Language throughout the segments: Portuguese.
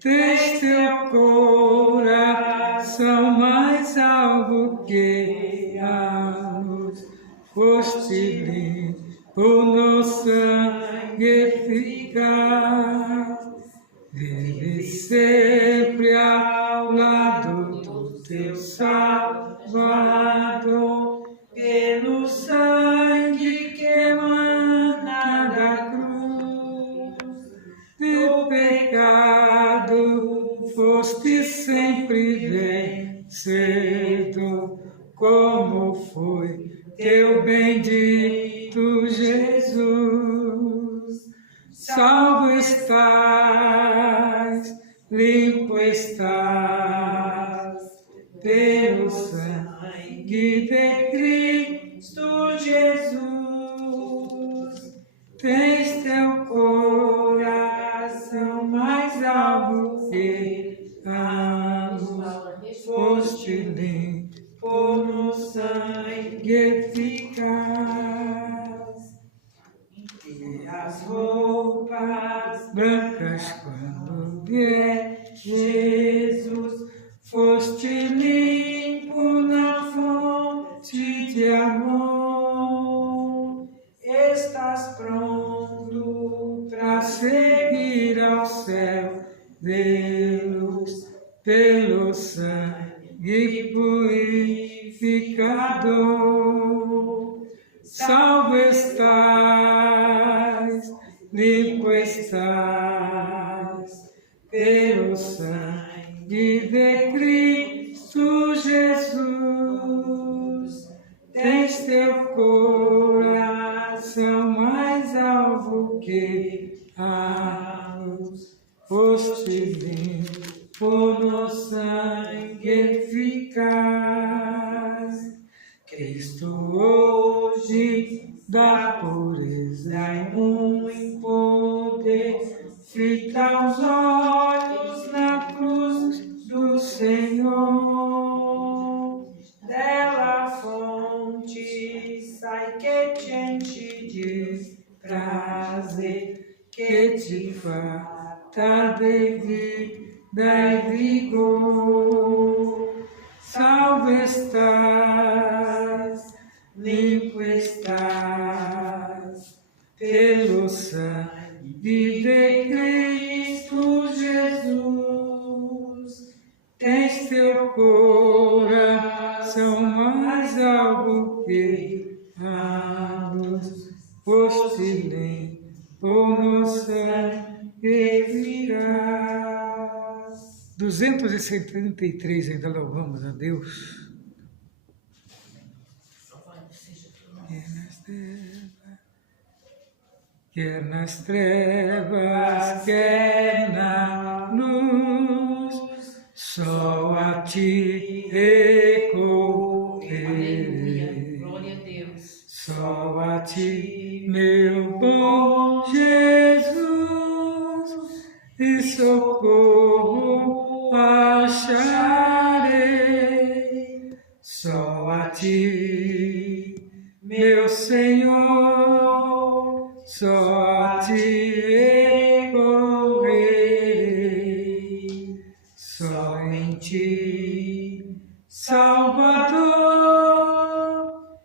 tens teu coração mais alvo que a luz, foste limpo no sangue eficaz. Vive sempre ao lado do teu Salvador, pelo sangue que emana da cruz. Do pecado foste sempre vencedor, como foi teu bendito Jesus. Salvo estás, limpo estás, pelo sangue de Cristo Jesus. Tens teu coração mais alvo que a luz, foste limpo no sangue eficaz. E as roupas brancas quando vier Jesus, foste limpo na fonte de amor. Estás pronto para seguir ao céu de luz, pelo sangue purificador. Salvo estás, limpo estás, pelo sangue de Cristo Jesus. Tens teu coração mais alvo que a luz, foste limpo no sangue eficaz. Cristo hoje dá pureza e muito poder, fita os olhos na cruz do Senhor. Dela fonte sai que te enche de prazer, que te farta de vida e vigor. Salvo estás, limpo estás, pelo sangue de Cristo Jesus. Tens teu coração mais alvo que a luz, foste limpo no sangue eficaz. 273, ainda louvamos a Deus. Quer nas trevas, quer na luz, só a ti recorrerei. Só a ti, meu bom Jesus, e socorro acharei. Só a ti, meu Senhor, só a ti recorrerei. Só em ti, Salvador,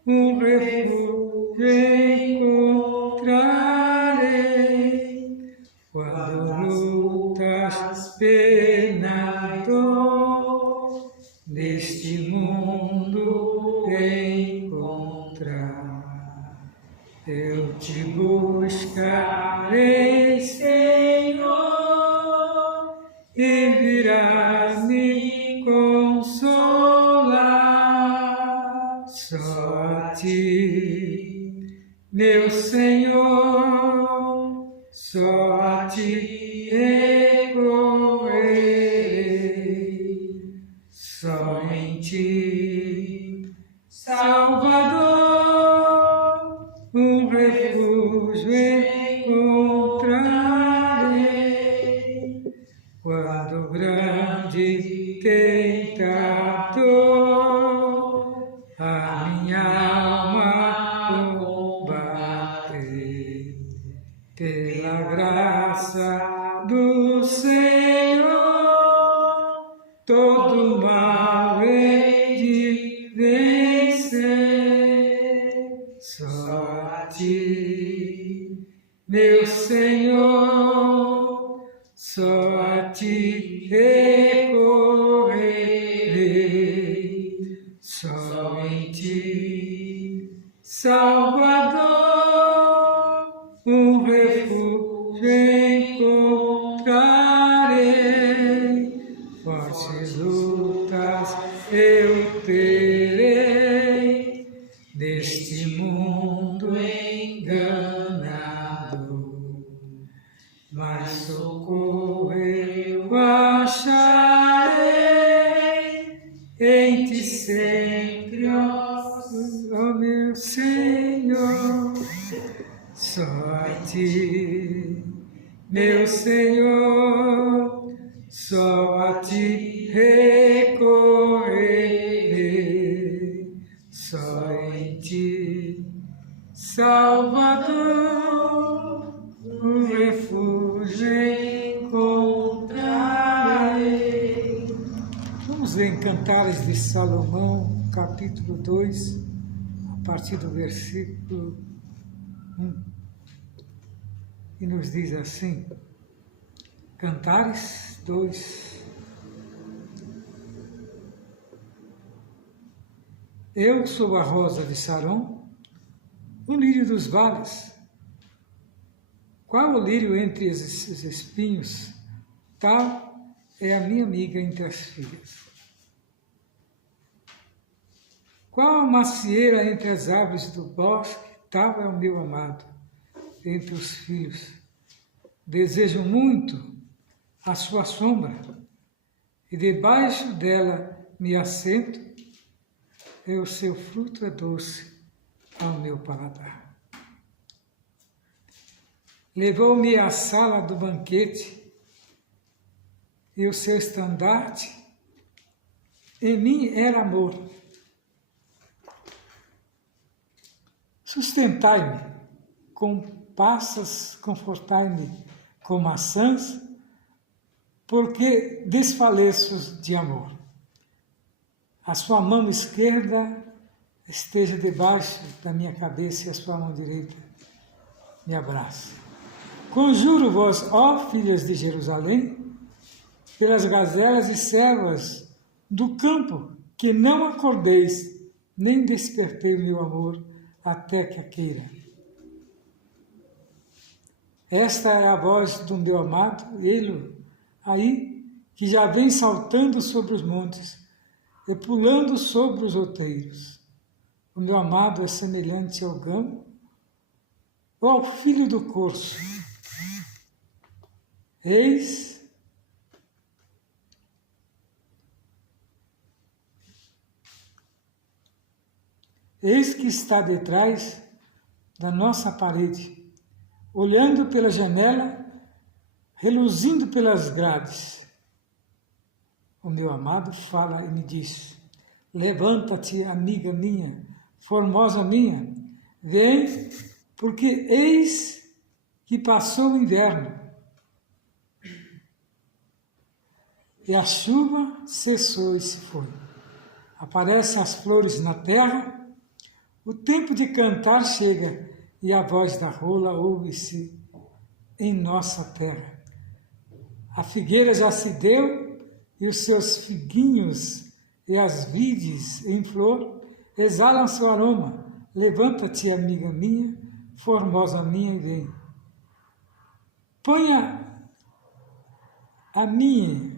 um refúgio encontrarei. Quando lutas, pena e dor, neste mundo encontrar, eu te buscarei, Senhor, e virás me consolar. Só a ti, meu Senhor, só a ti recorrerei. Só em ti, Salvador, um refúgio encontrarei. Quando grande tentador a minha alma combater, pela graça do Senhor só a ti recorrerei, só em ti, Salvador, um refúgio encontrarei, fortes lutas eu terei, neste mundo enganado, mas socorro eu acharei em ti sempre, ó meu Senhor, só a ti, meu Senhor, só a ti recorrerei, só em ti, Salvador, um refúgio encontrarei. Vamos ler em Cantares de Salomão, capítulo 2, a partir do versículo 1. E nos diz assim, Cantares 2. Eu sou a rosa de Saron, o lírio dos vales. Qual o lírio entre os espinhos? Tal é a minha amiga entre as filhas. Qual a macieira entre as árvores do bosque? Tal é o meu amado entre os filhos. Desejo muito a sua sombra, e debaixo dela me assento, e o seu fruto é doce ao meu paladar. Levou-me à sala do banquete, e o seu estandarte em mim era amor. Sustentai-me com passas, confortai-me com maçãs, porque desfaleço de amor. A sua mão esquerda esteja debaixo da minha cabeça e a sua mão direita me abrace. Conjuro-vos, ó filhas de Jerusalém, pelas gazelas e servas do campo, que não acordeis, nem despertei o meu amor até que a queira. Esta é a voz do meu amado, ele aí, que já vem saltando sobre os montes e pulando sobre os outeiros. O meu amado é semelhante ao gamo ou ao filho do corso. Eis que está detrás da nossa parede, olhando pela janela, reluzindo pelas grades. O meu amado fala e me diz: levanta-te, amiga minha, formosa minha, vem, porque eis que passou o inverno, e a chuva cessou e se foi. Aparecem as flores na terra, o tempo de cantar chega, e a voz da rola ouve-se em nossa terra. A figueira já se deu, e os seus figuinhos e as vides em flor exalam seu aroma. Levanta-te, amiga minha, formosa minha, e vem. Ponha a minha,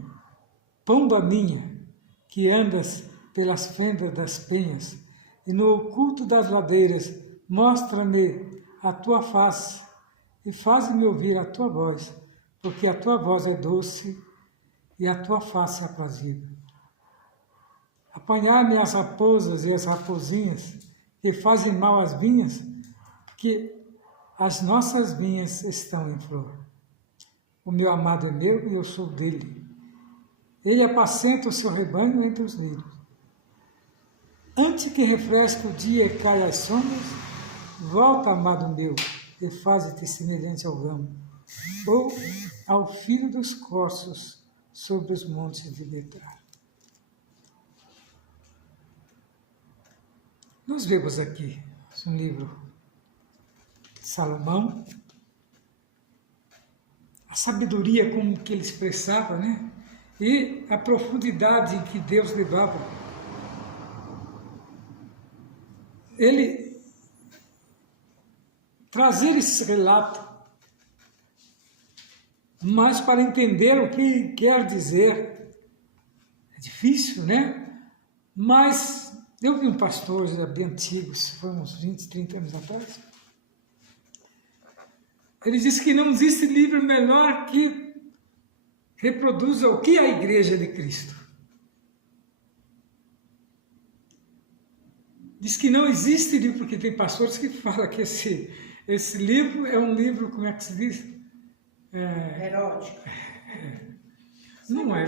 pomba minha, que andas pelas fendas das penhas, e no oculto das ladeiras, mostra-me a tua face, e faz-me ouvir a tua voz, porque a tua voz é doce, e a tua face é aprazível. Apanhar-me as raposas e as raposinhas, que fazem mal às vinhas, porque as nossas vinhas estão em flor. O meu amado é meu e eu sou dele. Ele apacenta o seu rebanho entre os lírios. Antes que refresque o dia e caia as sombras, volta, amado meu, e faze-te semelhante ao gamo, ou ao filho dos corços sobre os montes de Betrar. Nós vemos aqui um livro de Salomão, sabedoria como que ele expressava, né? E a profundidade em que Deus levava. Ele trazer esse relato, mas para entender o que quer dizer, é difícil, né? Mas eu vi um pastor já bem antigo, foi uns 20, 30 anos atrás. Ele disse que não existe livro melhor que reproduza o que é a Igreja de Cristo. Diz que não existe livro, porque tem pastores que falam que esse livro é um livro, como é que se diz? Erótico. Não é.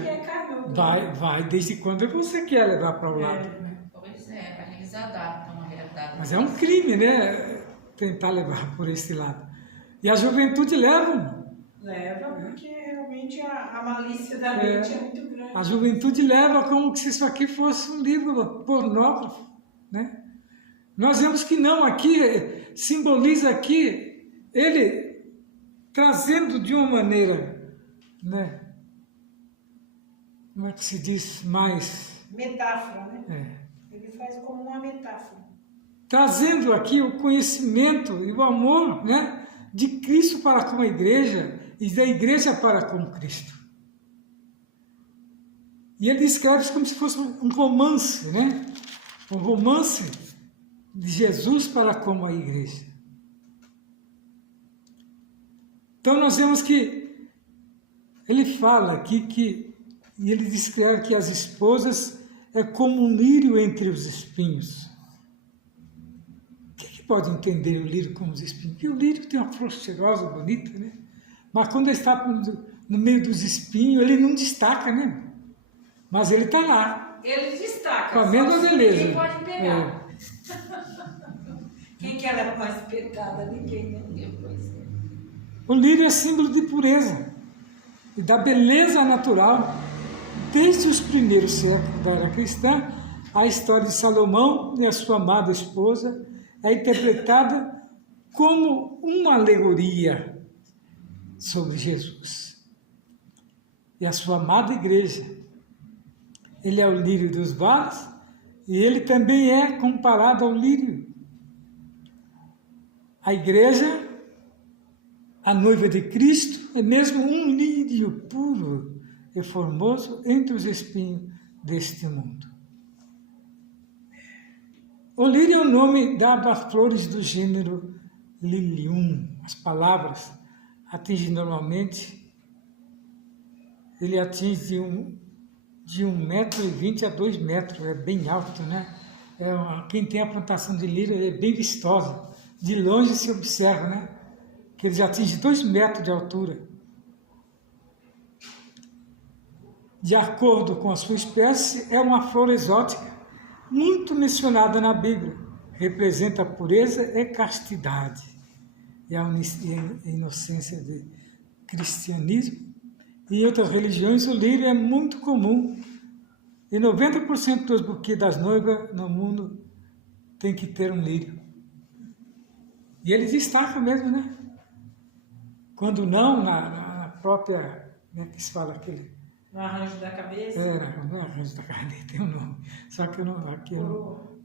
Vai desde quando você quer levar para o lado. Pois é, eles adaptam a realidade. Mas é um crime, né? Tentar levar por esse lado. E a juventude leva. Leva, porque realmente a malícia da mente é muito grande. A juventude leva como se isso aqui fosse um livro pornógrafo, né? Nós vemos que não, aqui simboliza aqui ele trazendo de uma maneira, né? Como é que se diz mais? Metáfora, né? Ele faz como uma metáfora. Trazendo aqui o conhecimento e o amor, né? De Cristo para com a igreja e da igreja para com Cristo. E ele escreve como se fosse um romance, né? Um romance de Jesus para com a igreja. Então nós vemos que ele fala aqui e ele descreve que as esposas é como um lírio entre os espinhos. O que pode entender o lírio como os espinhos? Porque o lírio tem uma flor cheirosa, bonita, né? Mas quando ele está no meio dos espinhos, ele não destaca, né? Mas ele está lá. Ele destaca. Com a mesma beleza. Ninguém pode pegar. Quem que ela é mais pecada? Ninguém, né? O lírio é símbolo de pureza e da beleza natural. Desde os primeiros séculos da era cristã, a história de Salomão e a sua amada esposa é interpretada como uma alegoria sobre Jesus e a sua amada igreja. Ele é o lírio dos vales e ele também é comparado ao lírio. A igreja, a noiva de Cristo, é mesmo um lírio puro e formoso entre os espinhos deste mundo. O lírio é o nome dado às flores do gênero Lilium. As palavras atingem normalmente, ele atinge de 1,20 m a 2 metros, é bem alto, né? Quem tem a plantação de lírio é bem vistosa. De longe se observa, né? Que ele atinge 2 metros de altura. De acordo com a sua espécie, é uma flor exótica, muito mencionada na Bíblia. Representa a pureza e castidade e a inocência do cristianismo. E em outras religiões, o lírio é muito comum. E 90% dos buquês das noivas no mundo tem que ter um lírio. E ele destaca mesmo, né? Quando não, na própria, como é que se fala aquele? No arranjo da cabeça? No arranjo da cabeça, tem um nome. Só que eu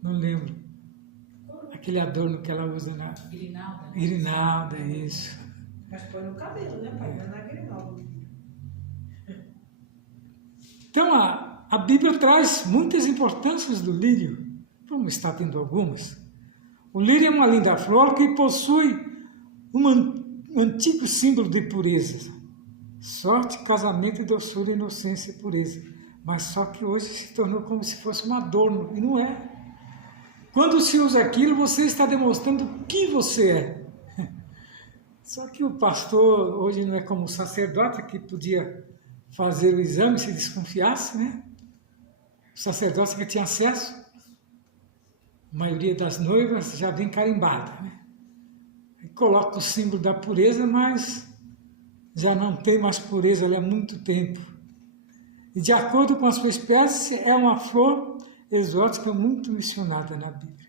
não lembro. Aquele adorno que ela usa na... Grinalda. Grinalda, é isso. Mas põe no cabelo, né, pai? Não é na grinalda. Então, a Bíblia traz muitas importâncias do lírio. Vamos estar tendo algumas. O lírio é uma linda flor que possui um antigo símbolo de pureza. Sorte, casamento, doçura, inocência e pureza. Mas só que hoje se tornou como se fosse um adorno, e não é. Quando se usa aquilo, você está demonstrando o que você é. Só que o pastor hoje não é como o sacerdote que podia fazer o exame se desconfiasse, né? O sacerdote que tinha acesso. A maioria das noivas já vem carimbada, né? E coloca o símbolo da pureza, mas já não tem mais pureza há muito tempo. E de acordo com a sua espécie, é uma flor exótica muito mencionada na Bíblia.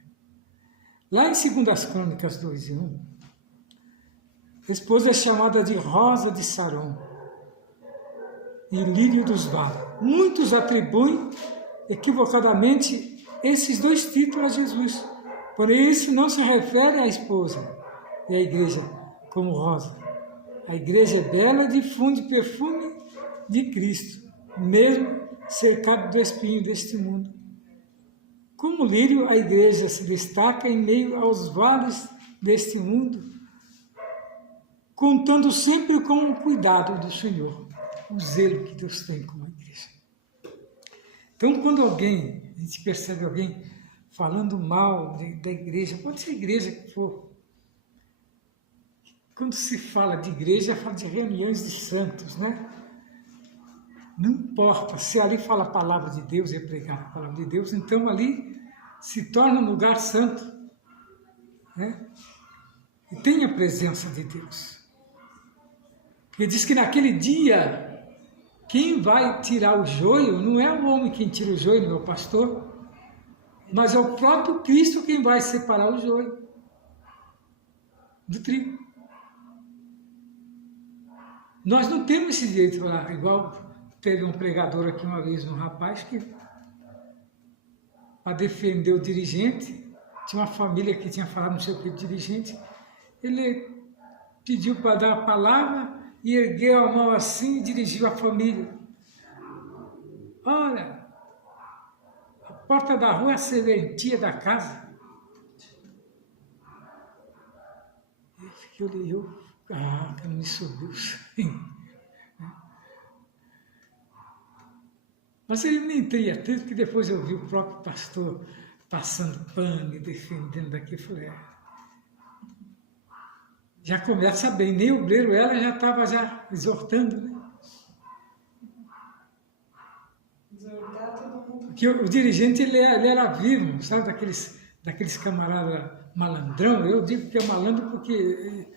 Lá em 2 Crônicas 2:1, esposa é chamada de Rosa de Saron e Lírio dos Vales. Muitos atribuem equivocadamente esses dois títulos a Jesus, porém isso não se refere à esposa e à igreja como rosa. A igreja é bela e difunde perfume de Cristo, mesmo cercado do espinho deste mundo. Como lírio, a igreja se destaca em meio aos vales deste mundo, contando sempre com o cuidado do Senhor, o zelo que Deus tem com a igreja. Então, quando a gente percebe alguém falando mal da igreja, pode ser a igreja que for. Quando se fala de igreja, fala de reuniões de santos, né? Não importa, se ali fala a palavra de Deus, é pregar a palavra de Deus, então ali se torna um lugar santo, né? E tem a presença de Deus. Ele diz que naquele dia, quem vai tirar o joio, não é o homem quem tira o joio, não é o pastor, mas é o próprio Cristo quem vai separar o joio do trigo. Nós não temos esse direito lá, igual teve um pregador aqui uma vez, um rapaz que, para defender o dirigente, tinha uma família que tinha falado não sei o que do dirigente, ele pediu para dar a palavra e ergueu a mão assim e dirigiu a família. Olha, a porta da rua é a serventia da casa. Eu olhei, que não me subiu. Mas ele nem teria tanto que depois eu vi o próprio pastor passando pano e defendendo daqui. Eu falei, já começa bem, nem obreiro ela já estava já exortando, né? Exortar todo mundo. Porque o dirigente ele era vivo, sabe, daqueles camaradas malandrão. Eu digo que é malandro porque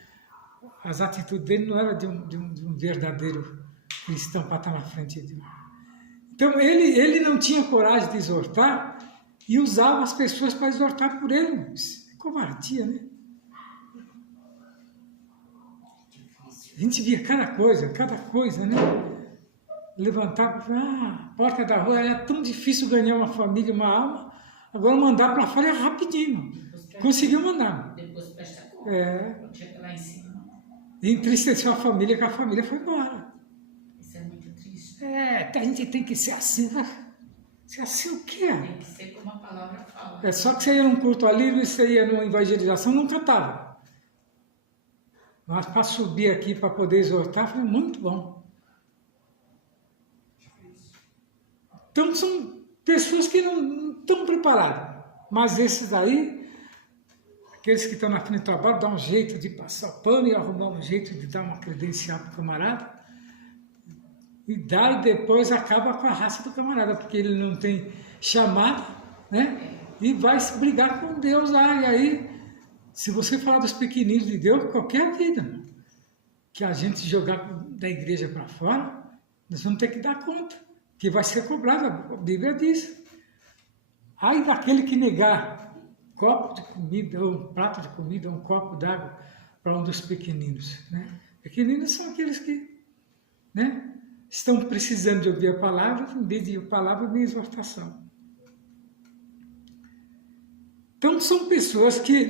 as atitudes dele não eram de um verdadeiro cristão para estar na frente de Deus. Então ele não tinha coragem de exortar e usava as pessoas para exortar por ele. Isso é covardia, né? A gente via cada coisa, né? Levantava, porta da rua, era tão difícil ganhar uma família, uma alma, agora mandar para fora é rapidinho. Conseguiu mandar. Depois presta conta. Chega lá em cima. E entristeceu a família, que a família foi embora. Isso é muito triste. A gente tem que ser assim, né? Ser assim o quê? Tem que ser como a palavra fala. Só que você ia num culto ali, você ia numa evangelização, não cantava. Mas para subir aqui, para poder exortar, foi muito bom. Então são pessoas que não estão preparadas. Mas esses daí, aqueles que estão na frente do trabalho, dão um jeito de passar pano e arrumar um jeito de dar uma credencial para o camarada. E depois acaba com a raça do camarada, porque ele não tem chamada, né? E vai se brigar com Deus lá. E aí, se você falar dos pequeninos de Deus, qualquer vida que a gente jogar da igreja para fora, nós vamos ter que dar conta, que vai ser cobrado, a Bíblia diz. Ai daquele que negar um copo de comida, ou um prato de comida, ou um copo d'água para um dos pequeninos. Né? Pequeninos são aqueles que, né, estão precisando de ouvir a palavra, em vez de ouvir a palavra, de exortação. Então, são pessoas que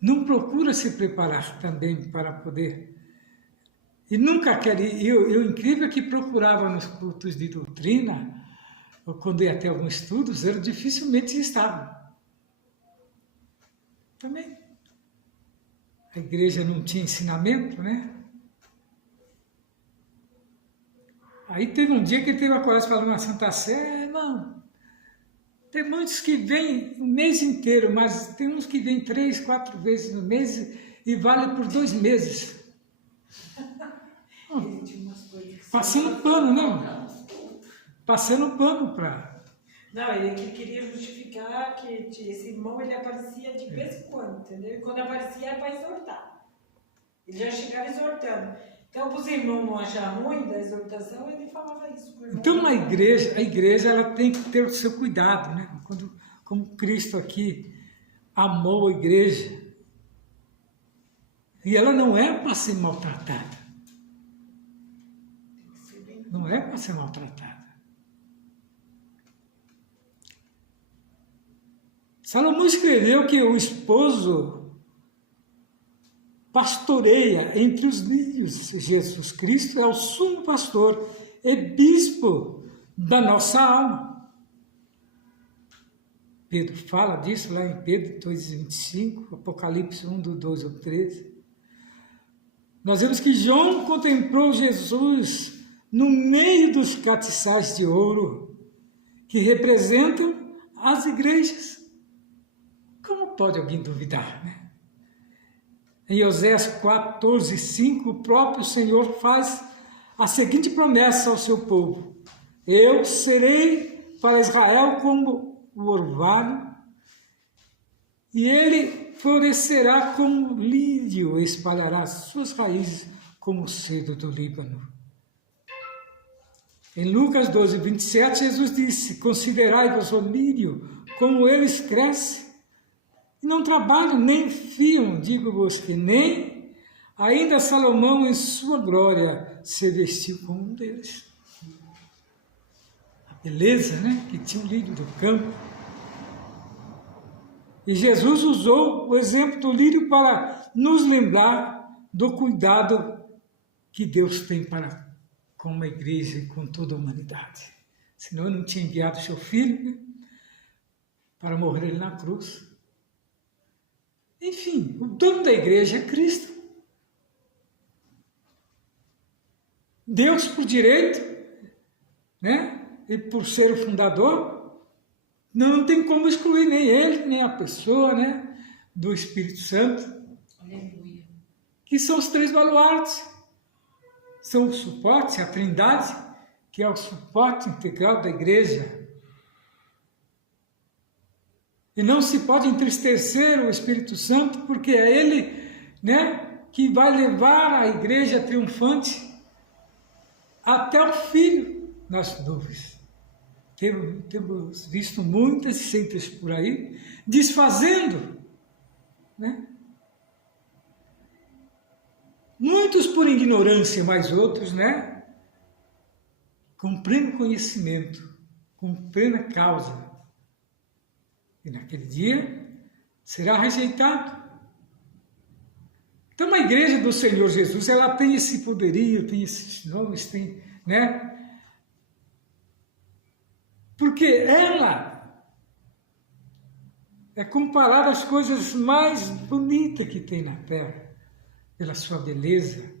não procuram se preparar também para poder. E nunca querem. Eu incrível é que procurava nos cultos de doutrina, ou quando ia ter alguns estudos, eles dificilmente estavam. Também. A igreja não tinha ensinamento, né? Aí teve um dia que ele teve a coragem de falar na Santa Sé, irmão, tem muitos que vêm o mês inteiro, mas tem uns que vêm 3, 4 vezes no mês e vale por 2 meses. Passando pano, né? Passando pano para... Não, ele queria justificar que esse irmão ele aparecia de vez em quando, entendeu? E quando aparecia era para exortar. Ele já chegava exortando. Então, para os irmãos não achar ruim da exortação, ele falava isso. Então, a igreja ela tem que ter o seu cuidado, né? Como Cristo aqui amou a igreja, E ela não é para ser maltratada. Não é para ser maltratada. Salomão escreveu que o esposo pastoreia entre os lírios. Jesus Cristo é o sumo pastor e bispo da nossa alma. Pedro fala disso lá em Pedro 2,25, Apocalipse 1, do 12 ao 13. Nós vemos que João contemplou Jesus no meio dos castiçais de ouro que representam as igrejas. Como pode alguém duvidar, né? Em Oséias 14:5, o próprio Senhor faz a seguinte promessa ao seu povo: eu serei para Israel como o orvalho, e ele florescerá como lírio, e espalhará suas raízes como o cedro do Líbano. Em Lucas 12:27, Jesus disse: considerai-vos o lírio, como eles crescem, e não trabalham nem fiam, digo-vos que nem ainda Salomão em sua glória se vestiu como um deles. A beleza, né, que tinha o lírio do campo. E Jesus usou o exemplo do lírio para nos lembrar do cuidado que Deus tem para com uma igreja e com toda a humanidade. Senão ele não tinha enviado seu filho, né, para morrer na cruz. Enfim, o dono da igreja é Cristo. Deus por direito, né, e por ser o fundador, não tem como excluir nem ele, nem a pessoa, né, do Espírito Santo. Aleluia. Que são os três baluartes. São o suporte, a Trindade, que é o suporte integral da igreja. E não se pode entristecer o Espírito Santo, porque é ele, né, que vai levar a igreja triunfante até o Filho nas nuvens. Temos visto muitas seitas por aí desfazendo, né? Muitos por ignorância, mas outros, né, com pleno conhecimento, com plena causa. E naquele dia será rejeitado. Então a igreja do Senhor Jesus, ela tem esse poderio, tem esses nomes, tem, né? Porque ela é comparada às coisas mais bonitas que tem na terra, pela sua beleza,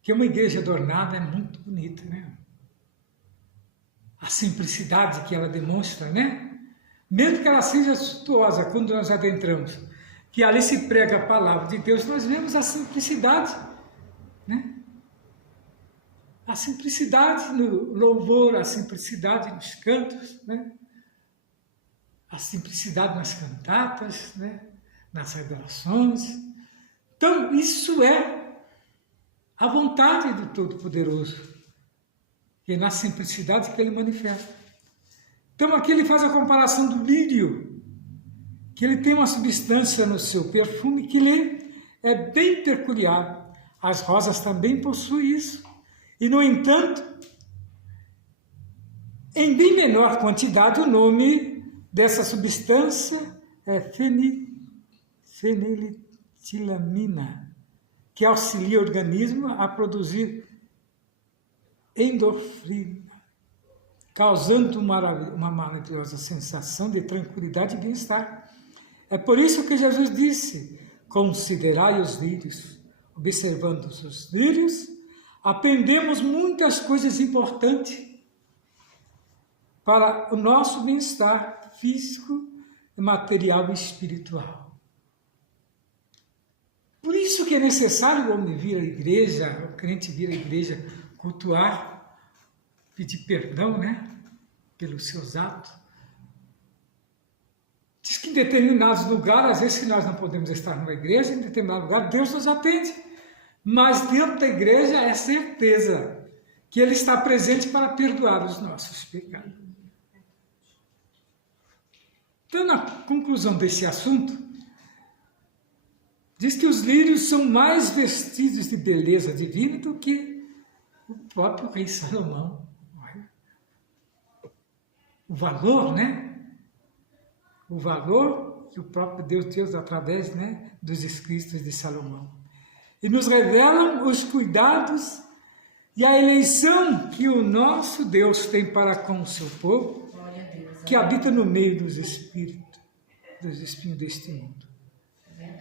que uma igreja adornada é muito bonita, né? A simplicidade que ela demonstra, né? Mesmo que ela seja suntuosa, quando nós adentramos, que ali se prega a palavra de Deus, nós vemos a simplicidade, né? A simplicidade no louvor, a simplicidade nos cantos, né? A simplicidade nas cantatas, né? Nas adorações. Então, isso é a vontade do Todo-Poderoso, que é na simplicidade que ele manifesta. Então, aqui ele faz a comparação do lírio, que ele tem uma substância no seu perfume que lhe é bem peculiar. As rosas também possuem isso. E, no entanto, em bem menor quantidade, o nome dessa substância é feniletilamina, que auxilia o organismo a produzir endorfina, causando uma maravilhosa sensação de tranquilidade e bem-estar. É por isso que Jesus disse: considerai os lírios. Observando os lírios, aprendemos muitas coisas importantes para o nosso bem-estar físico, material e espiritual. Por isso que é necessário o homem vir à igreja, o crente vir à igreja, cultuar, pedir perdão, né, pelos seus atos. Diz que em determinados lugares, às vezes que nós não podemos estar numa igreja, em determinado lugar, Deus nos atende. Mas dentro da igreja é certeza que Ele está presente para perdoar os nossos pecados. Então, na conclusão desse assunto, Diz que os lírios são mais vestidos de beleza divina do que o próprio rei Salomão. O valor, né? O valor que o próprio Deus através, né, dos escritos de Salomão. E nos revelam os cuidados e a eleição que o nosso Deus tem para com o seu povo, que habita no meio dos espíritos, dos espinhos deste mundo.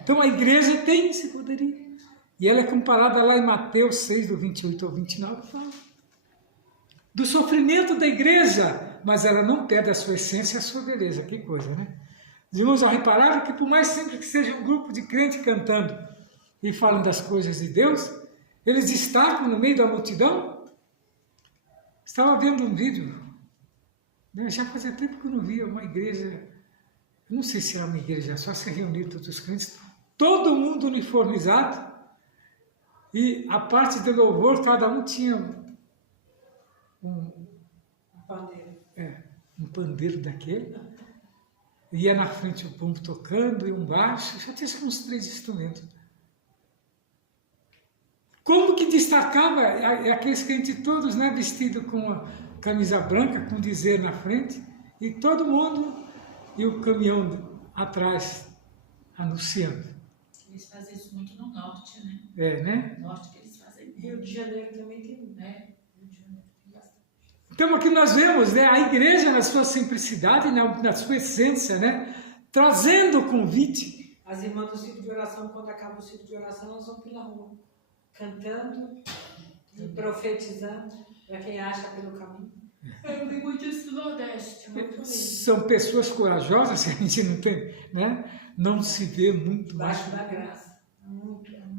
Então a igreja tem esse poderio. E ela é comparada lá em Mateus 6, do 28 ao 29, fala do sofrimento da igreja, mas ela não perde a sua essência, a sua beleza. Que coisa, né? Os irmãos já repararam que por mais simples que seja um grupo de crentes cantando e falam das coisas de Deus, eles destacam no meio da multidão. Estava vendo um vídeo, né? Já fazia tempo que eu não via uma igreja, eu não sei se era uma igreja, só se reuniram todos os crentes, todo mundo uniformizado, e a parte do louvor, cada um tinha um pandeiro daquele, ia na frente o pombo tocando e um baixo, já tinha uns 3 instrumentos. Como que destacava aqueles crentes todos, né, vestidos com a camisa branca, com dizer na frente, e todo mundo, e o caminhão atrás, anunciando. Eles fazem isso muito no norte, né? Né? No norte que eles fazem muito. Rio de Janeiro também tem, né? Rio de Janeiro tem bastante. Então aqui nós vemos, né, a igreja na sua simplicidade, na sua essência, né, trazendo o convite. As irmãs do ciclo de oração, quando acaba o ciclo de oração, elas vão pela rua, cantando e profetizando para quem acha pelo caminho. Eu vi muito isso no Nordeste, muito lindo. São pessoas corajosas que a gente não tem, né? Não se vê muito. Debaixo da graça. Muito lindo.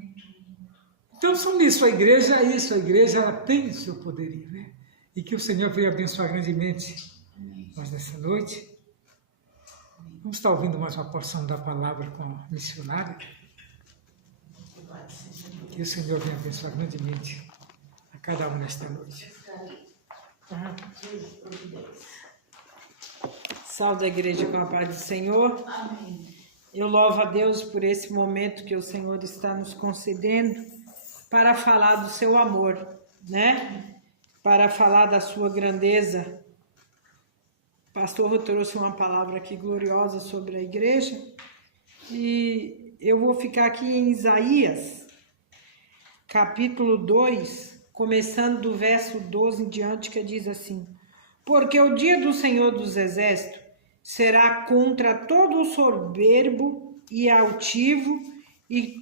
Então são isso, a igreja é isso, a igreja ela tem o seu poderio, né? E que o Senhor venha abençoar grandemente nós nessa noite. Vamos estar ouvindo mais uma porção da palavra com a missionária. Que o Senhor venha abençoar grandemente a cada um nesta noite. Salve a igreja com a paz do Senhor. Amém. Eu louvo a Deus por esse momento que o Senhor está nos concedendo para falar do seu amor, né? Para falar da sua grandeza. O pastor trouxe uma palavra aqui gloriosa sobre a igreja e eu vou ficar aqui em Isaías, capítulo 2, começando do verso 12 em diante, que diz assim: porque o dia do Senhor dos Exércitos será contra todo o soberbo e altivo e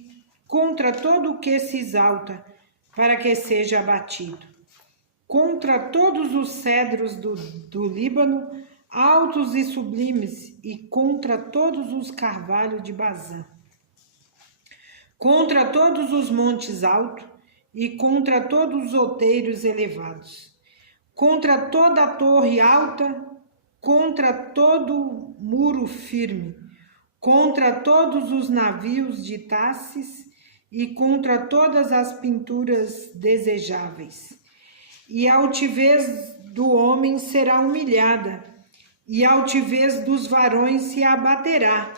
contra todo o que se exalta, para que seja abatido. Contra todos os cedros do Líbano, altos e sublimes, e contra todos os carvalhos de Bazã. Contra todos os montes altos, e contra todos os outeiros elevados, contra toda a torre alta, contra todo muro firme, contra todos os navios de Tarsis e contra todas as pinturas desejáveis. E a altivez do homem será humilhada, e a altivez dos varões se abaterá,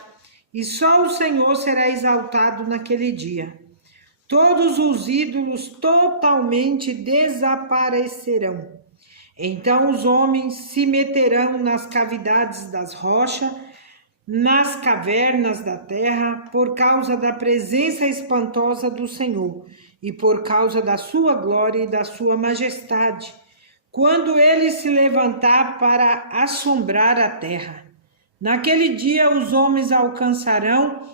e só o Senhor será exaltado naquele dia. Todos os ídolos totalmente desaparecerão. Então os homens se meterão nas cavidades das rochas, nas cavernas da terra, por causa da presença espantosa do Senhor, e por causa da sua glória e da sua majestade, quando ele se levantar para assombrar a terra. Naquele dia os homens alcançarão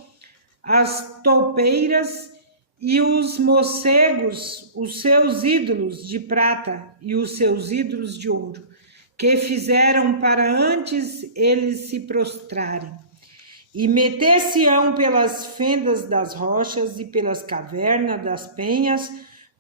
as toupeiras e os mocegos, os seus ídolos de prata e os seus ídolos de ouro, que fizeram para antes eles se prostrarem. E meter-se-ão pelas fendas das rochas e pelas cavernas das penhas,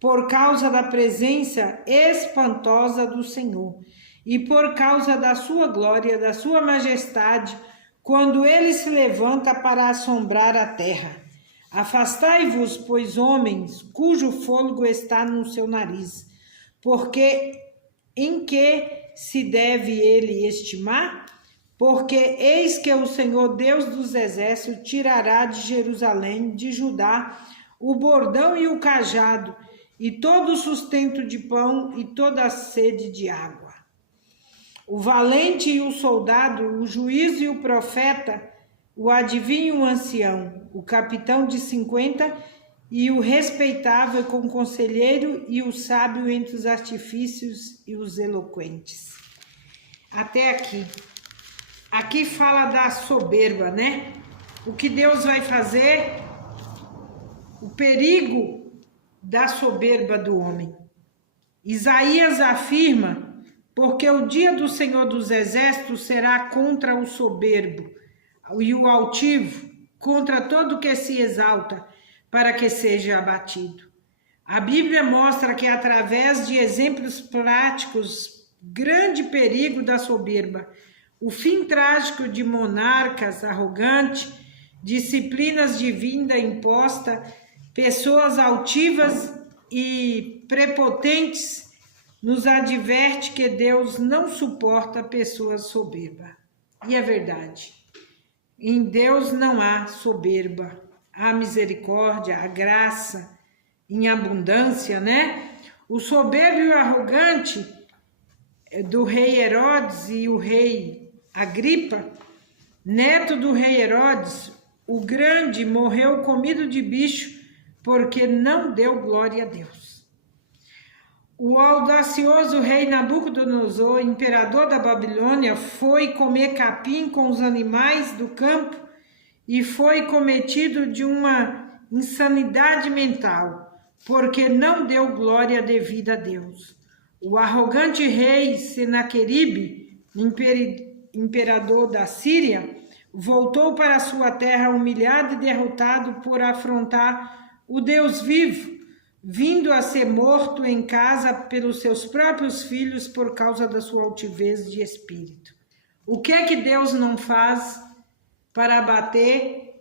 por causa da presença espantosa do Senhor, e por causa da sua glória, da sua majestade, quando ele se levanta para assombrar a terra. Afastai-vos, pois, homens, cujo fôlego está no seu nariz, porque em que se deve ele estimar? Porque eis que o Senhor Deus dos exércitos tirará de Jerusalém, de Judá, o bordão e o cajado, e todo o sustento de pão e toda a sede de água. O valente e o soldado, o juiz e o profeta, o adivinho e o ancião, o capitão de 50 e o respeitável com conselheiro e o sábio entre os artifícios e os eloquentes. Até aqui. Aqui fala da soberba, né? O que Deus vai fazer, o perigo da soberba do homem. Isaías afirma, porque o dia do Senhor dos Exércitos será contra o soberbo e o altivo, contra todo que se exalta, para que seja abatido. A Bíblia mostra que através de exemplos práticos, grande perigo da soberba, o fim trágico de monarcas arrogantes, disciplinas de vinda imposta, pessoas altivas e prepotentes, nos adverte que Deus não suporta pessoas soberbas. E é verdade. Em Deus não há soberba, há misericórdia, a graça em abundância, né? O soberbo e o arrogante do rei Herodes e o rei Agripa, neto do rei Herodes, o grande, morreu comido de bicho porque não deu glória a Deus. O audacioso rei Nabucodonosor, imperador da Babilônia, foi comer capim com os animais do campo e foi cometido de uma insanidade mental, porque não deu glória devida a Deus. O arrogante rei Senaqueribe, imperador da Síria, voltou para sua terra humilhado e derrotado por afrontar o Deus vivo, vindo a ser morto em casa pelos seus próprios filhos por causa da sua altivez de espírito. O que é que Deus não faz para abater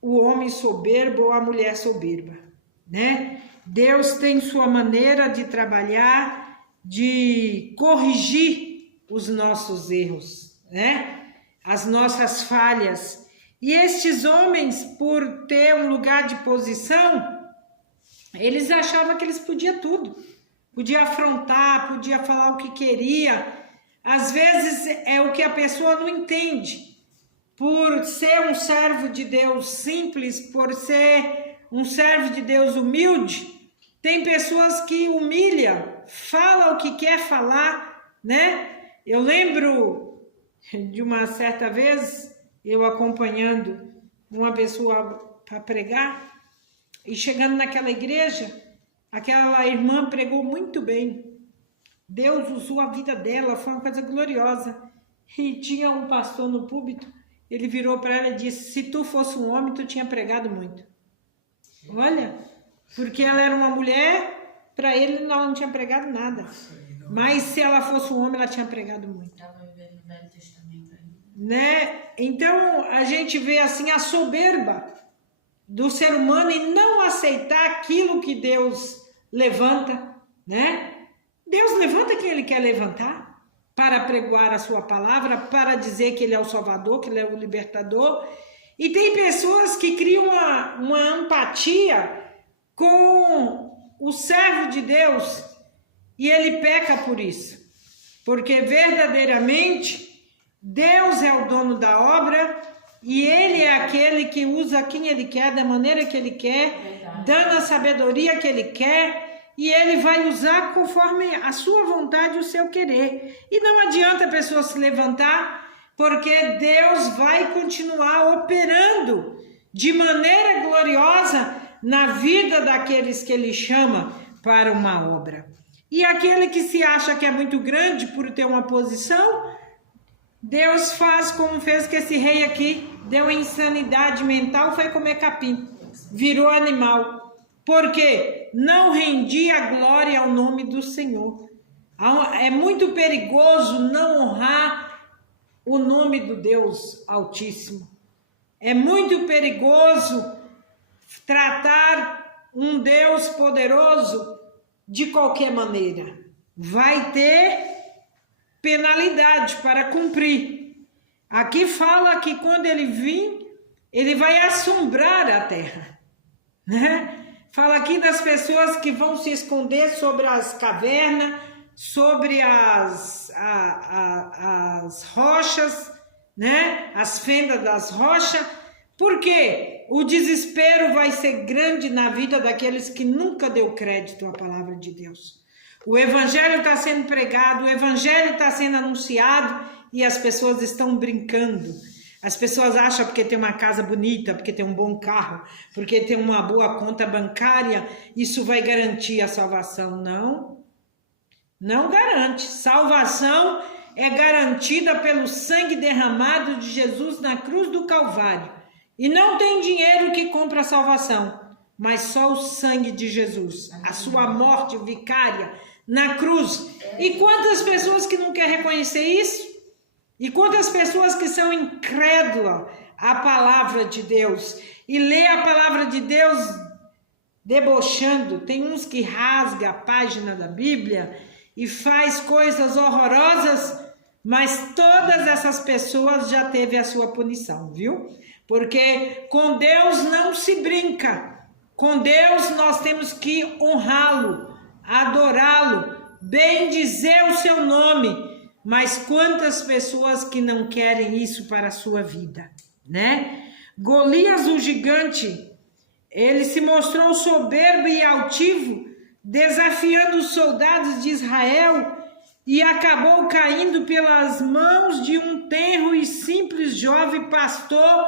o homem soberbo ou a mulher soberba, né? Deus tem sua maneira de trabalhar, de corrigir os nossos erros, né? As nossas falhas. E estes homens, por ter um lugar de posição, eles achavam que eles podiam tudo. Podia afrontar, podia falar o que queria. Às vezes é o que a pessoa não entende. Por ser um servo de Deus simples, por ser um servo de Deus humilde, tem pessoas que humilham, fala o que quer falar, né? Eu lembro de uma certa vez, eu acompanhando uma pessoa para pregar, e chegando naquela igreja, aquela irmã pregou muito bem. Deus usou a vida dela, foi uma coisa gloriosa. E tinha um pastor no púlpito, ele virou para ela e disse, se tu fosse um homem, tu tinha pregado muito. Olha, porque ela era uma mulher, para ele ela não tinha pregado nada. Mas se ela fosse um homem, ela tinha pregado muito. Estava vivendo no Velho Testamento ainda. Né? Então, a gente vê assim a soberba do ser humano e não aceitar aquilo que Deus levanta, né? Deus levanta quem Ele quer levantar para pregoar a sua palavra, para dizer que Ele é o Salvador, que Ele é o Libertador. E tem pessoas que criam uma empatia com o servo de Deus e ele peca por isso, porque verdadeiramente Deus é o dono da obra e Ele é aquele que usa quem Ele quer, da maneira que Ele quer, dando a sabedoria que Ele quer, e Ele vai usar conforme a sua vontade, o seu querer. E não adianta a pessoa se levantar, porque Deus vai continuar operando de maneira gloriosa na vida daqueles que Ele chama para uma obra. E aquele que se acha que é muito grande por ter uma posição, Deus faz como fez que esse rei aqui, deu insanidade mental, foi comer capim, virou animal, porque não rendia glória ao nome do Senhor. É muito perigoso não honrar o nome do Deus Altíssimo. É muito perigoso tratar um Deus poderoso de qualquer maneira. Vai ter penalidade para cumprir. Aqui fala que quando ele vir, ele vai assombrar a terra, né? Fala aqui das pessoas que vão se esconder sobre as cavernas, sobre as rochas, né? As fendas das rochas. Por quê? O desespero vai ser grande na vida daqueles que nunca deu crédito à palavra de Deus. O evangelho está sendo pregado, o evangelho está sendo anunciado e as pessoas estão brincando. As pessoas acham porque tem uma casa bonita, porque tem um bom carro, porque tem uma boa conta bancária, isso vai garantir a salvação. Não, não garante. Salvação é garantida pelo sangue derramado de Jesus na cruz do Calvário. E não tem dinheiro que compra a salvação, mas só o sangue de Jesus, a sua morte vicária na cruz. E quantas pessoas que não querem reconhecer isso? E quantas pessoas que são incrédulas à palavra de Deus e lê a palavra de Deus debochando. Tem uns que rasga a página da Bíblia e faz coisas horrorosas, mas todas essas pessoas já teve a sua punição, viu? Porque com Deus não se brinca. Com Deus nós temos que honrá-lo, adorá-lo, bendizer o seu nome. Mas quantas pessoas que não querem isso para a sua vida, né? Golias, o gigante, ele se mostrou soberbo e altivo, desafiando os soldados de Israel e acabou caindo pelas mãos de um tenro e simples jovem pastor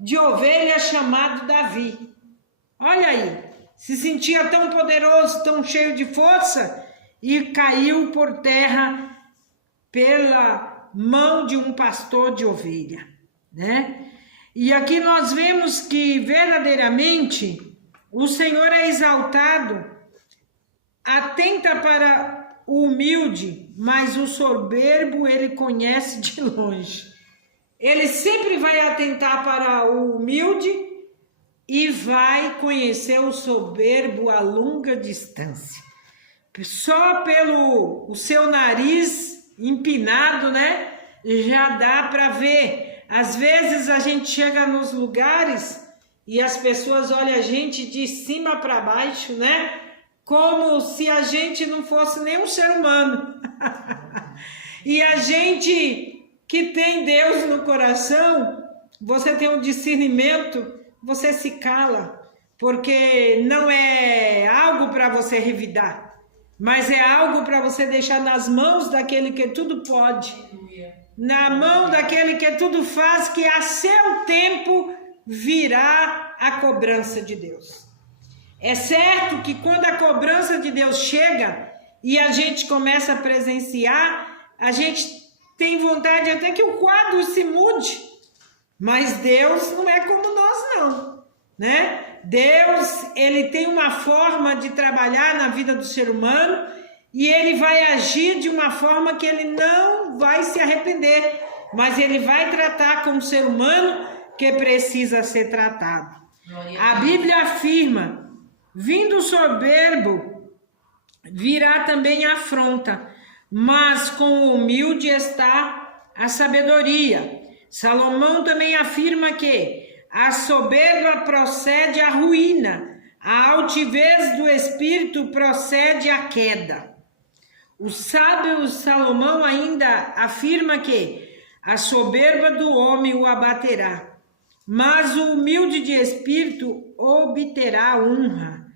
de ovelha chamado Davi. Olha aí, se sentia tão poderoso, tão cheio de força e caiu por terra pela mão de um pastor de ovelha, né? E aqui nós vemos que verdadeiramente o Senhor é exaltado, atenta para o humilde, mas o soberbo ele conhece de longe. Ele sempre vai atentar para o humilde e vai conhecer o soberbo a longa distância. Só pelo o seu nariz empinado, né? Já dá para ver. Às vezes a gente chega nos lugares e as pessoas olham a gente de cima para baixo, né? Como se a gente não fosse nem um ser humano. E a gente que tem Deus no coração, você tem um discernimento, você se cala, porque não é algo para você revidar. Mas é algo para você deixar nas mãos daquele que tudo pode. Na mão daquele que tudo faz, que a seu tempo virá a cobrança de Deus. É certo que quando a cobrança de Deus chega e a gente começa a presenciar, a gente tem vontade até que o quadro se mude. Mas Deus não é como nós não, né? Deus, ele tem uma forma de trabalhar na vida do ser humano e ele vai agir de uma forma que ele não vai se arrepender, mas ele vai tratar com o ser humano que precisa ser tratado. A Bíblia afirma, vindo o soberbo, virá também a afronta, mas com o humilde está a sabedoria. Salomão também afirma que a soberba procede à ruína, a altivez do espírito procede à queda. O sábio Salomão ainda afirma que a soberba do homem o abaterá, mas o humilde de espírito obterá honra.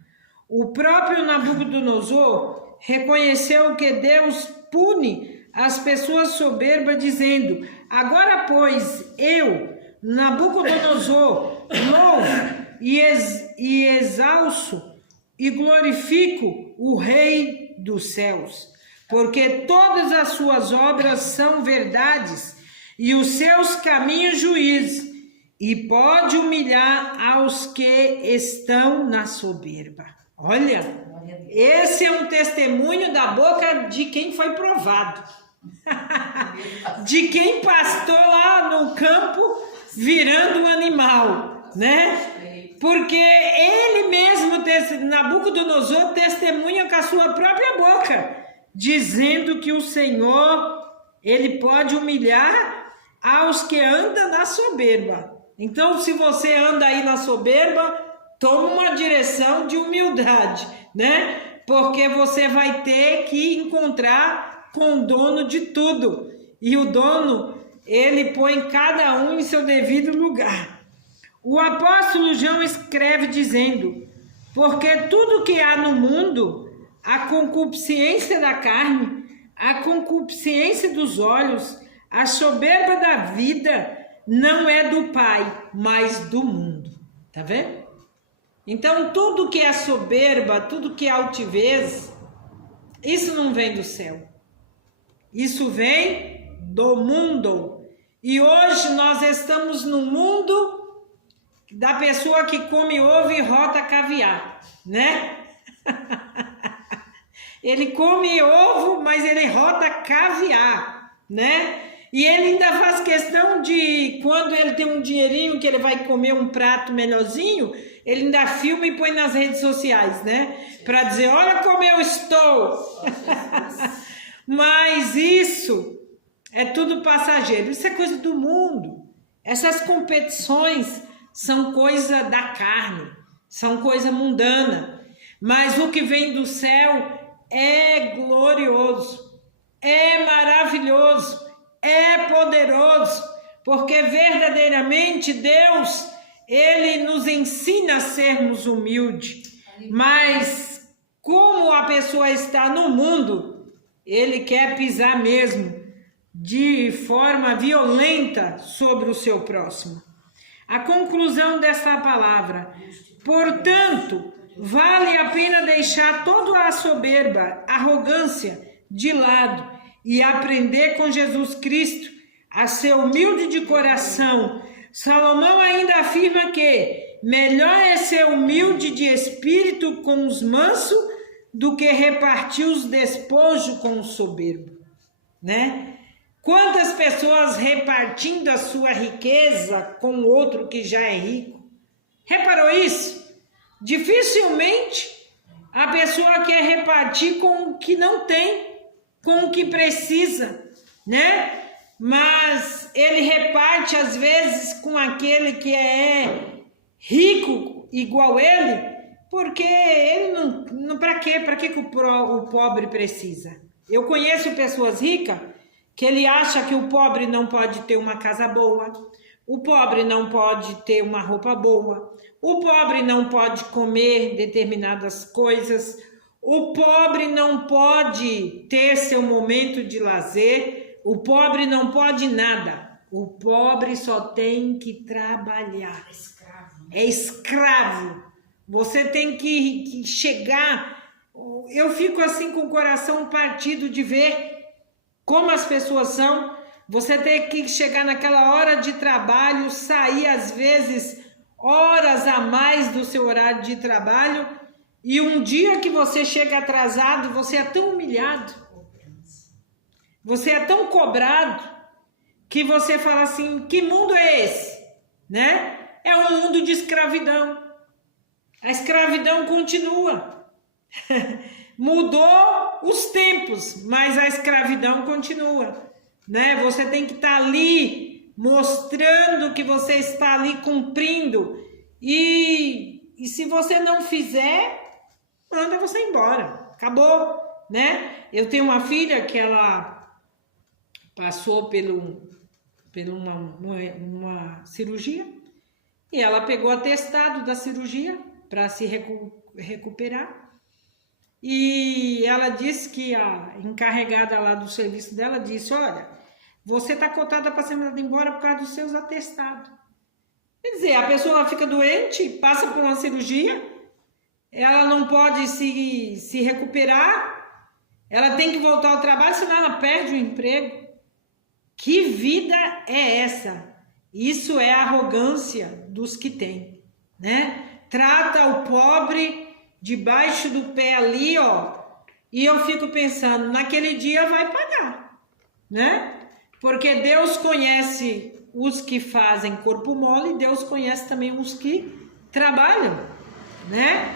O próprio Nabucodonosor reconheceu que Deus pune as pessoas soberbas, dizendo: agora, pois, eu, Nabucodonosor, louvo e exalço e glorifico o Rei dos céus, porque todas as suas obras são verdades e os seus caminhos juízes, e pode humilhar aos que estão na soberba. Olha, esse é um testemunho da boca de quem foi provado, de quem pastou lá no campo virando um animal, né? Porque ele mesmo, Nabucodonosor, testemunha com a sua própria boca, dizendo que o Senhor, ele pode humilhar aos que andam na soberba. Então, se você anda aí na soberba, toma uma direção de humildade, né? Porque você vai ter que encontrar com o dono de tudo. E o dono, ele põe cada um em seu devido lugar. O apóstolo João escreve dizendo: porque tudo que há no mundo, a concupiscência da carne, a concupiscência dos olhos, a soberba da vida, não é do Pai, mas do mundo. Tá vendo? Então, tudo que é soberba, tudo que é altivez, isso não vem do céu. Isso vem do mundo. E hoje nós estamos no mundo da pessoa que come ovo e rota caviar, né? Ele come ovo, mas ele rota caviar, né? E ele ainda faz questão de, quando ele tem um dinheirinho que ele vai comer um prato melhorzinho, ele ainda filma e põe nas redes sociais, né? Para dizer, olha como eu estou. Mas isso é tudo passageiro, isso é coisa do mundo. Essas competições são coisa da carne, são coisa mundana. Mas o que vem do céu é glorioso, é maravilhoso, é poderoso, porque verdadeiramente Deus, Ele nos ensina a sermos humildes, mas como a pessoa está no mundo, Ele quer pisar mesmo de forma violenta sobre o seu próximo. A conclusão desta palavra: portanto, vale a pena deixar toda a soberba, arrogância de lado e aprender com Jesus Cristo a ser humilde de coração. Salomão ainda afirma que melhor é ser humilde de espírito com os mansos do que repartir os despojos com os soberbos, né? Quantas pessoas repartindo a sua riqueza com outro que já é rico? Reparou isso? Dificilmente a pessoa quer repartir com o que não tem, com o que precisa, né? Mas ele reparte às vezes com aquele que é rico igual ele, porque ele não para quê? Para que o pobre precisa? Eu conheço pessoas ricas que ele acha que o pobre não pode ter uma casa boa, o pobre não pode ter uma roupa boa, o pobre não pode comer determinadas coisas, o pobre não pode ter seu momento de lazer, o pobre não pode nada. O pobre só tem que trabalhar. É escravo. Você tem que chegar. Eu fico assim com o coração partido de ver como as pessoas são. Você tem que chegar naquela hora de trabalho, sair às vezes horas a mais do seu horário de trabalho, e um dia que você chega atrasado, você é tão humilhado, você é tão cobrado, que você fala assim, que mundo é esse? Né? É um mundo de escravidão. A escravidão continua. Mudou os tempos, mas a escravidão continua, né? Você tem que estar ali mostrando que você está ali cumprindo, e se você não fizer, manda você embora, acabou, né? Eu tenho uma filha que ela passou por uma cirurgia, e ela pegou atestado da cirurgia para se recuperar. E ela disse que a encarregada lá do serviço dela disse, olha, você está cotada para ser mandada embora por causa dos seus atestados. Quer dizer, a pessoa fica doente, passa por uma cirurgia, ela não pode se recuperar, ela tem que voltar ao trabalho, senão ela perde o emprego. Que vida é essa? Isso é a arrogância dos que têm, né? Trata o pobre debaixo do pé ali, ó, e eu fico pensando, naquele dia vai pagar, né? Porque Deus conhece os que fazem corpo mole, e Deus conhece também os que trabalham, né?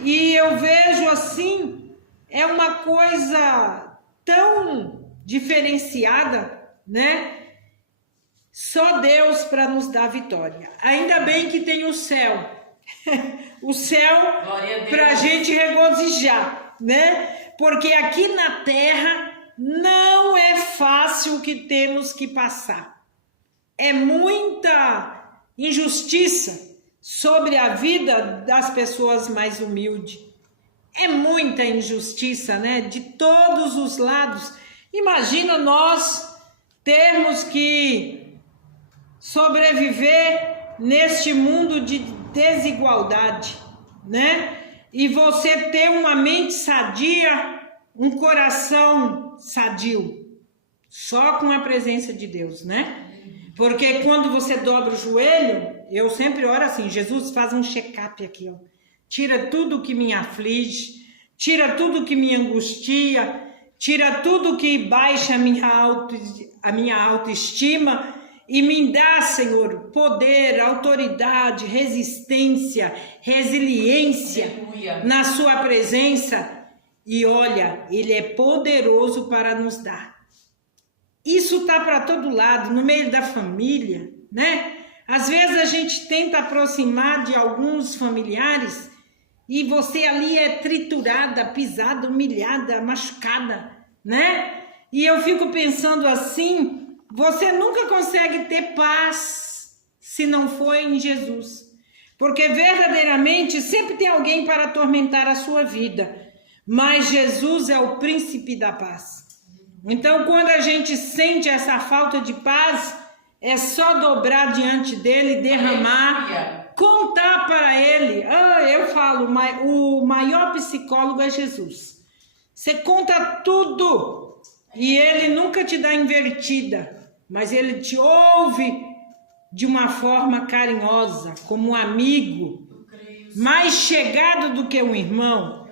E eu vejo assim, é uma coisa tão diferenciada, né? Só Deus para nos dar vitória. Ainda bem que tem o céu. O céu para a gente regozijar, né? Porque aqui na terra não é fácil o que temos que passar. É muita injustiça sobre a vida das pessoas mais humildes. É muita injustiça, né? De todos os lados. Imagina nós termos que sobreviver neste mundo de desigualdade, né? E você ter uma mente sadia, um coração sadio, só com a presença de Deus, né? Porque quando você dobra o joelho, eu sempre oro assim, Jesus, faz um check-up aqui, ó. Tira tudo que me aflige, tira tudo que me angustia, tira tudo que baixa a minha autoestima e me dá, Senhor, poder, autoridade, resistência, resiliência na sua presença. E olha, Ele é poderoso para nos dar. Isso tá para todo lado, no meio da família, né? Às vezes a gente tenta aproximar de alguns familiares e você ali é triturada, pisada, humilhada, machucada, né? E eu fico pensando assim, você nunca consegue ter paz se não for em Jesus. Porque verdadeiramente sempre tem alguém para atormentar a sua vida. Mas Jesus é o príncipe da paz. Então, quando a gente sente essa falta de paz, é só dobrar diante dele, derramar, contar para ele. Eu falo, o maior psicólogo é Jesus. Você conta tudo e ele nunca te dá invertida, mas ele te ouve de uma forma carinhosa, como um amigo, mais chegado do que um irmão.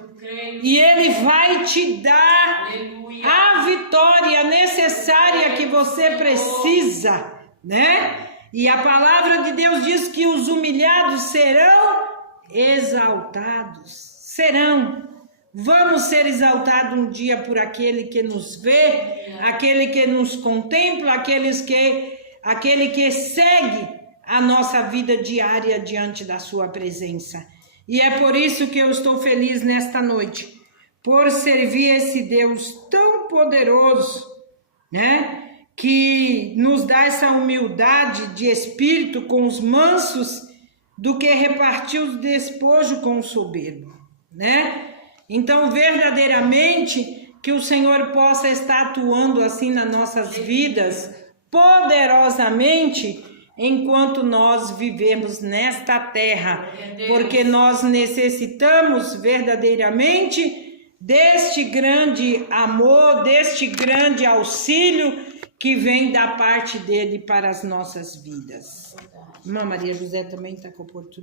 E ele vai te dar a vitória necessária que você precisa, né? E a palavra de Deus diz que os humilhados serão exaltados. Serão. Vamos ser exaltados um dia por aquele que nos vê, aquele que nos contempla, aquele que segue a nossa vida diária diante da sua presença. E é por isso que eu estou feliz nesta noite, por servir esse Deus tão poderoso, né? Que nos dá essa humildade de espírito com os mansos, do que repartir o despojo com o soberbo, né? Então, verdadeiramente, que o Senhor possa estar atuando assim nas nossas vidas, poderosamente, enquanto nós vivemos nesta terra, porque nós necessitamos verdadeiramente deste grande amor, deste grande auxílio que vem da parte dele para as nossas vidas. Irmã Maria José também está com oportunidade.